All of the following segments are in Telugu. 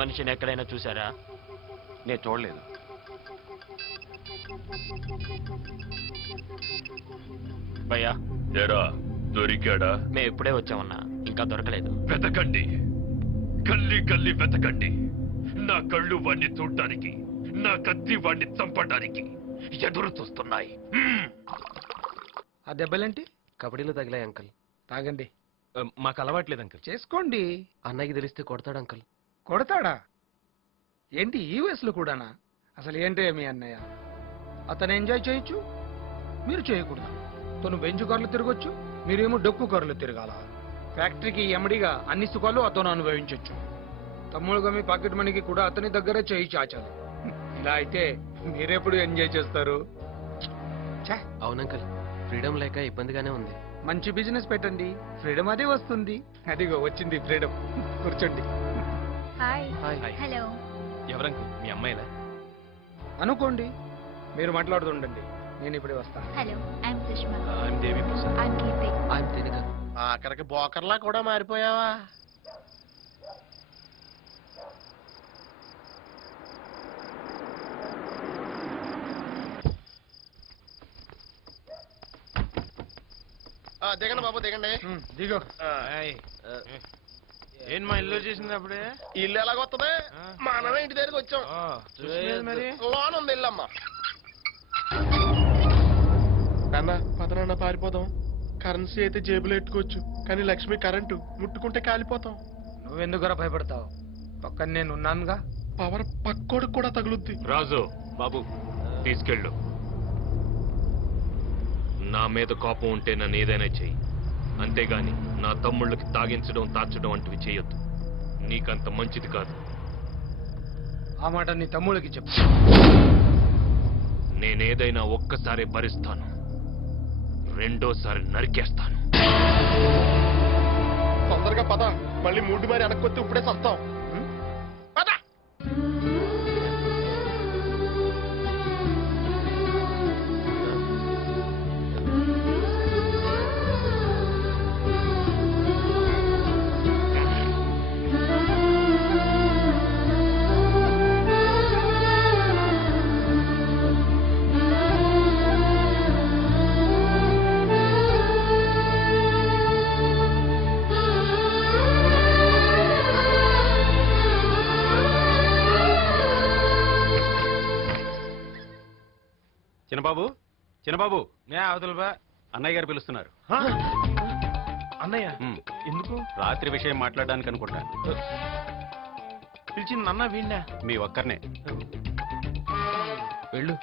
మనిషిని ఎక్కడైనా చూసారా? నేను చూడలేదు. భయ్యా ఎరా దొరికాడా? మేము ఇప్పుడే వచ్చామన్నా, ఇంకా దొరకలేదు. వెతకండి, గల్లీ గల్లీ వెతకండి. నా కళ్ళు వాణ్ణి చూడటానికి, నా కత్తి వాణ్ణి చంపడానికి ఎదురు చూస్తున్నాయి. ఆ దెబ్బలేంటి? కబడ్డీలో తగిలాయి అంకుల్. తాగండి. మాకు అలవాట్లేదు అంకుల్. చేసుకోండి. అన్నయ్యకి తెలిస్తే కొడతాడు అంకుల్. కొడతాడా? ఏంటి ఈ వయసులో కూడానా? అసలు ఏంటే మీ అన్నయ్య? అతను ఎంజాయ్ చేయొచ్చు, మీరు చేయకూడదు. తను బెంచ్ కార్లు తిరగొచ్చు, మీరేమో డొక్కు కార్లు తిరగాల. ఫ్యాక్టరీకి ఎమ్మడిగా అన్ని సుఖాలు అతను అనుభవించవచ్చు. తమ్ముడుగా మీ పాకెట్ మనీకి కూడా అతని దగ్గరే చేయి చాచాలి. ఇలా అయితే మీరెప్పుడు ఎంజాయ్ చేస్తారు? అవునంకల్, ఫ్రీడమ్ లేక ఇబ్బందిగానే ఉంది. మంచి బిజినెస్ పెట్టండి, ఫ్రీడమ్ అదే వస్తుంది. అదిగో వచ్చింది ఫ్రీడమ్. కూర్చోండి. హాయ్. హాయ్. హలో. ఎవరంకుల్? మీ అమ్మాయిలా? అనుకోండి, మీరు మాట్లాడుతుండండి, నేను ఇప్పుడే వస్తాను. Hello, I'm Sushma. I'm Devi Prasad. I'm Keerthi. ఆయన తినక ఆఖరికి బోకర్లా కూడా మారిపోయావా? దిగండి బాబు, దిగండి. దిగో. ఏం మా ఇల్లు చేసింది అప్పుడే? ఇల్లు ఎలాగొస్తుంది? మనమే ఇంటి దగ్గరికి వచ్చాం. మరి లోన్ ఉంది ఇల్లమ్మా. పదనాన్న పారిపోదాం. కరెన్సీ అయితే జేబులో ఎట్టుకోవచ్చు, కానీ లక్ష్మి కరెంటు ముట్టుకుంటే కాలిపోతాం. నువ్వెందుకురా భయపడతావు? పక్కన నేను ఉన్నానుగా. పవర్ పక్కోడికి కూడా తగులుద్ది. రాజు బాబు తీసుకెళ్ళు. నా మీద కోపం ఉంటే నన్ను ఏదైనా చెయ్యి, అంతేగాని నా తమ్ముళ్ళకి తాగించడం తాచడం వంటివి చేయొద్దు. నీకంత మంచిది కాదు. ఆ మాట నీ తమ్ముడికి చెప్పు. నేనేదైనా ఒక్కసారి భరిస్తాను, రెండోసారి నరికేస్తాను. తొందరగా పద, మళ్ళీ మూడు మరి వెనక్కొచ్చి ఇప్పుడే సస్తాం. పద. చిన్నబాబు, చిన్నబాబు, నే అవతల బా. అన్నయ్య గారు పిలుస్తున్నారు. అన్నయ్య ఎందుకు? రాత్రి విషయం మాట్లాడడానికి అనుకుంటా. పిలిచింది అన్న వీణ్ణా? మీ ఒక్కరినే. వెళ్ళు,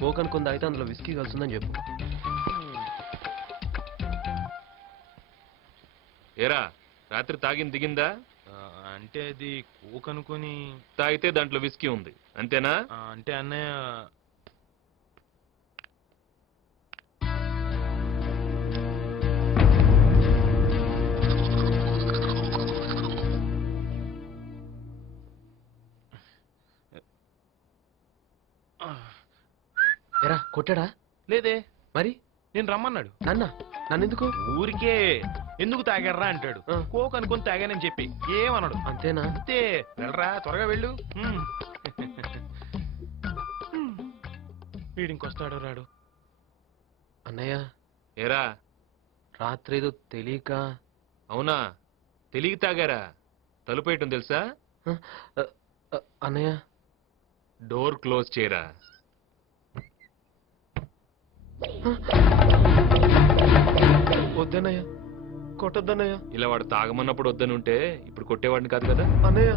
కోక్ అనుకుంది అయితే అందులో విస్కీ కలుస్తుందని చెప్పు. ఏరా రాత్రి తాగింది దిగిందా? అంటే అది కోక్ అనుకుని తాగితే దాంట్లో విస్కీ ఉంది, అంతేనా? అంటే అన్నయ్య ఎరా కొట్టాడా? లేదే. మరి నేను రమ్మన్నాడు. నన్నెందుకు? ఊరికే ఎందుకు తాగారా అంటాడు. కోక్ అనుకుని తాగానని చెప్పి ఏమన్నాడు. అంతేనా? అంతే. వెళ్ళరా, త్వరగా వెళ్ళు. వీడింకొస్తాడు రాడు. అన్నయ్య, ఏరా రాత్రి ఏదో తెలియక. అవునా? తెలియ తాగారా? తలుపేయటం తెలుసా? అన్నయ్య, డోర్ క్లోజ్ చేయరా. వద్దన్నయ్య, కొట్టొద్దన్నయ్య. ఇలా వాడు తాగమన్నప్పుడు వద్దని ఉంటే ఇప్పుడు కొట్టేవాడిని కాదు కదా. అన్నయ్య.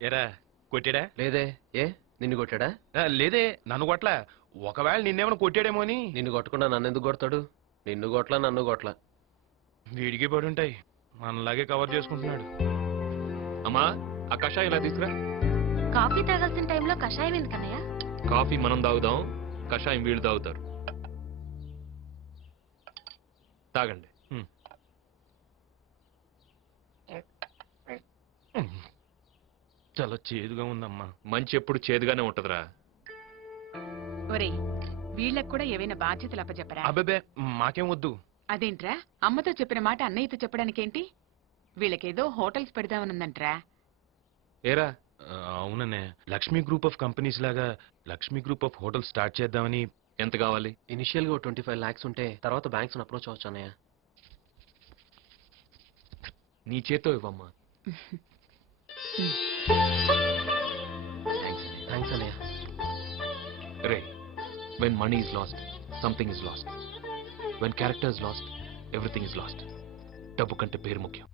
ఎరా కొట్టాడా? లేదే. ఏ నిన్ను కొట్టాడా? లేదే, నన్ను కొట్ల. ఒకవేళ నిన్నేమైనా కొట్టాడేమో అని. నిన్ను కొట్టకుండా నన్ను ఎందుకు కొడతాడు? నిన్ను కొట్లా, నన్ను కొట్లా. వీడికి పడి ఉంటాయి, మనలాగే కవర్ చేసుకుంటున్నాడు. అమ్మా, ఆ కషాయం ఇలా తీసుకురా. కాఫీ తాగాల్సిన టైంలో కషాయం ఎందుకన్నయ్య? కాఫీ మనం తాగుదాం, కషాయం వీళ్ళు తాగుతారు. తాగండి. చాలా చేదుగా ఉందమ్మా. మంచి ఎప్పుడు చేదుగానే ఉంటదిరా. ఒరేయ్, వీళ్ళకు కూడా ఏవైనా బాధ్యతలు అప్పచెప్పరా? అబ్బే మాకేం వద్దు. అదేంట్రా, అమ్మతో చెప్పిన మాట అన్నయ్యతో చెప్పడానికేంటి? వీళ్ళకేదో హోటల్స్ పెడదామనుందంట్రా. ఏరా అవునన్నయ్య, లక్ష్మీ గ్రూప్ ఆఫ్ కంపెనీస్ లాగా Lakshmi group of hotel start చేద్దామని. ఎంత కావాలి? ఇనిషియల్ గా 25 lakhs ఉంటే తర్వాత బ్యాంక్స్ అప్రోచ్ అవచ్చు అన్నయ్య. నీ చేత్తో ఇవ్వమ్మా. థ్యాంక్స్ అన్నయ్య. రే, when money is lost something is lost. When character is lost everything is lost. డబ్బు కంటే పేరు ముఖ్యం.